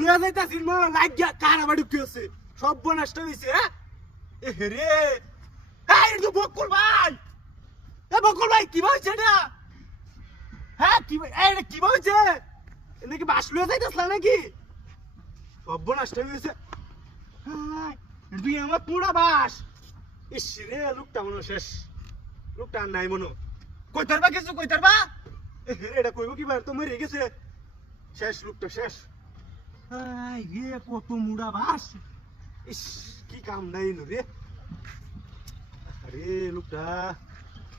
লয়ে যাইতাছি মা লাগিয়া কার আবার ঢুকিয়েছে সব নষ্ট হইছে হ্যাঁ এ রে এই তো বকুল ভাই এ বকুল ভাই কি হইছে এটা হ্যাঁ কি এই কি হইছে এনে কি বাস লয়ে যাইতাছলা নাকি সব নষ্ট হইছে হাই তুই আমার পুরা বাস ইস রে লোকটা মনে শেষ লোকটা নাই মনে কই তারবা কিছু কই তারবা এটা কইব কি বার তো মরে গেছে শেষ লোকটা শেষ আই রে কত মুড়া বাস ইস কি কাম নাই রে আরে লোকটা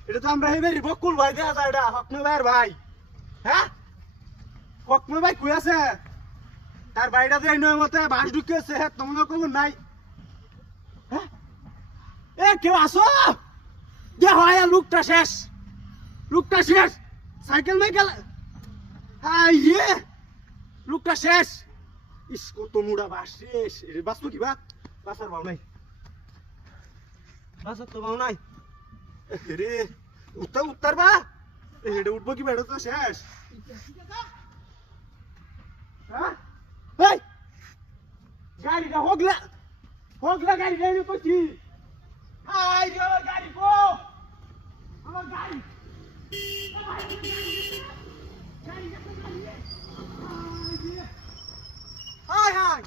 এটা তো আমরা হেবেরি বকুল ভাই দেখা যায় এটা হকমে ভাইয়ের ভাই হ্যাঁ হকমে ভাই কই আছে তার বাড়িটা যে এই নয় মতে বাস ঢুকেছে হ্যাঁ তোমরা কোনো নাই হ্যাঁ এ কেউ আসো যে হয় লোকটা শেষ সাইকেল মাইকেল হাই রে লোকটা শেষ ইস কত মুড়া বাস শেষ বাঁচবো কি বা বাঁচার ভাও নাই বাঁচার তো ভাও নাই রে উত্তর বা এটা উঠবো কি বেড়ো তো শেষ হ্যাঁ গাড়িটা হোগলা গাড়ি গাড়ি করছি আই রে গাড়ি কো আমার গাড়ি হাই হাই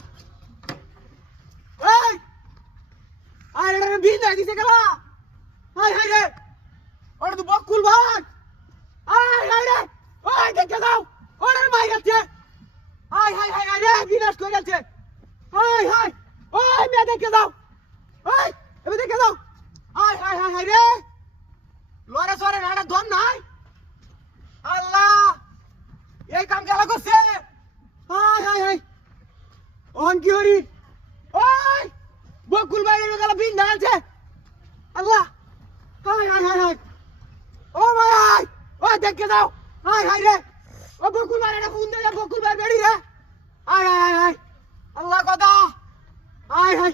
এই আরে রে বিনা দিছে গেলা হাই হাই রে ওরে তো বকুল ভাই আই হাই রে ওই দেখে দাও ওরে মাই গেছে হাই হাই হাই রে বিনাশ করে গেছে হাই হাই ওই মে দেখে দাও ওই এবে দেখে দাও হাই হাই হাই হাই রে লরে সরে নাড়া দম নাই আল্লাহ এই কাম কেলা করছে হাই হাই হাই ওন কি হরি ওই বকুল ভাই এর গলা বিন ডালছে আল্লাহ হাই হাই হাই হাই ও ভাই ওই দেখে দাও হাই হাই রে ও বকুল ভাই এটা ফোন দে বকুল ভাই বেড়ি রে হাই হাই হাই হাই আল্লাহ কথা হাই হাই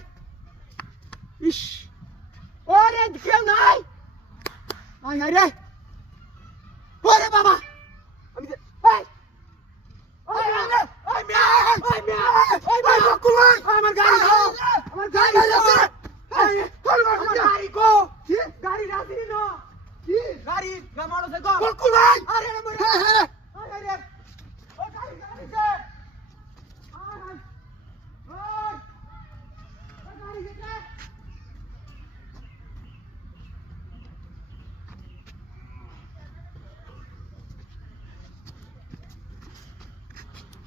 ইস ওরে কেউ নাই হাই হাই রে